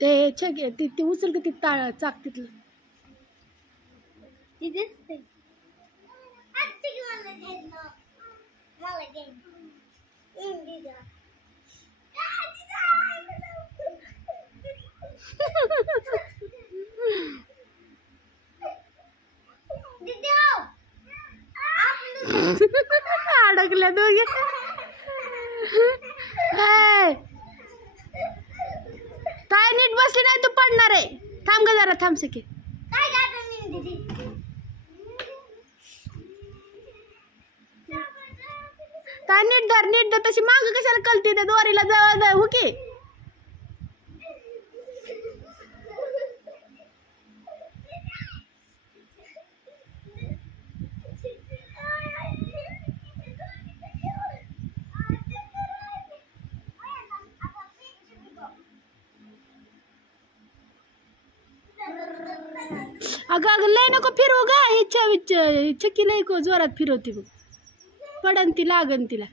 ते छग ती उचल की ती चाक तिथलं अडकल्या दोघे. काय नीट बसली नाही तू पडणार आहे. थांब ग जरा थांब सके. काय नीट धर तशी माग कशाला कलती त्या दोरीला जवळ हो की. अगं लय नको फिरवू ग. हिच्या चक्की लय जोरात फिरवते बघ. पडन ती लागन तिला.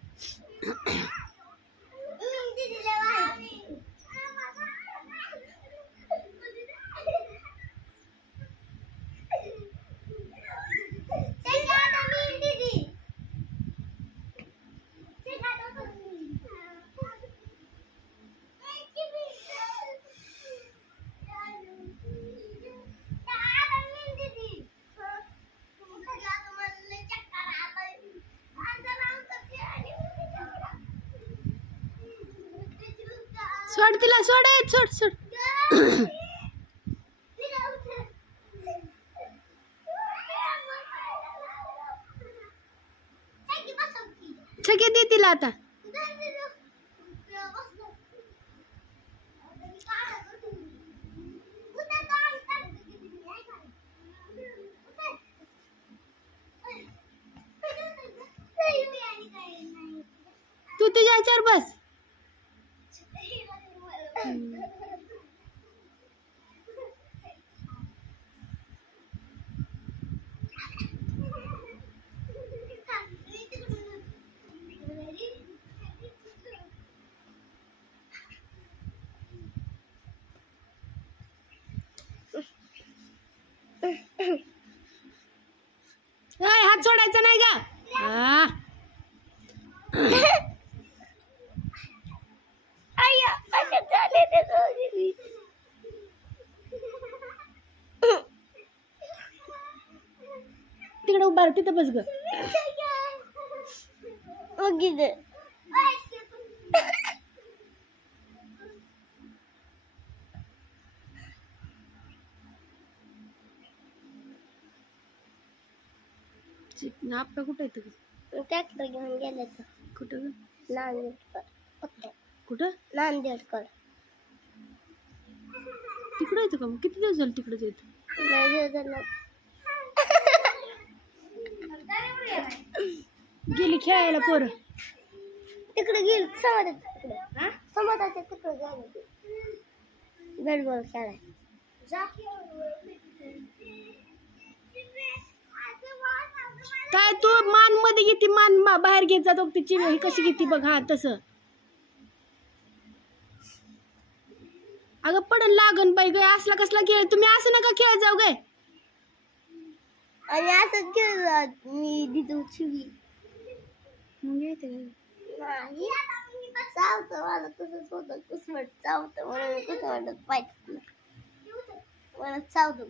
सोड तिला सोड सोड सोड. छके दे तिला आता. तू तुझ्या ह्याच्यावर बस. हात सोडायचा नाही का. तिकडे उभा तिथं बस ग. आपलं कुठं येतं ट्रॅक्टर घेऊन गेले तर. कुठं नांदेडकर. कुठं नांदेडकर तिकडं येतं का. मग किती दिवस झाले तिकडे येतं. गेली खेळायला पोरं. तिकडे गेली समाजाच्या तिकडे गेले बॅट बॉल खेळाय. काय तू मान मध्ये घेते. मान बाहेर घेत जातो तिची ही कशी घेते बघ. हा तसं. अगं पडन लागन बाई ग. असला कसला खेळ. तुम्ही असं नका खेळ जाऊ गे. आणि असंच खेळ मी दिदू चिवी मग येते नाही चावतं मला तसंच होतं. कुसमट चावतं म्हणून कुसमटच पाहिजे मला चावतं.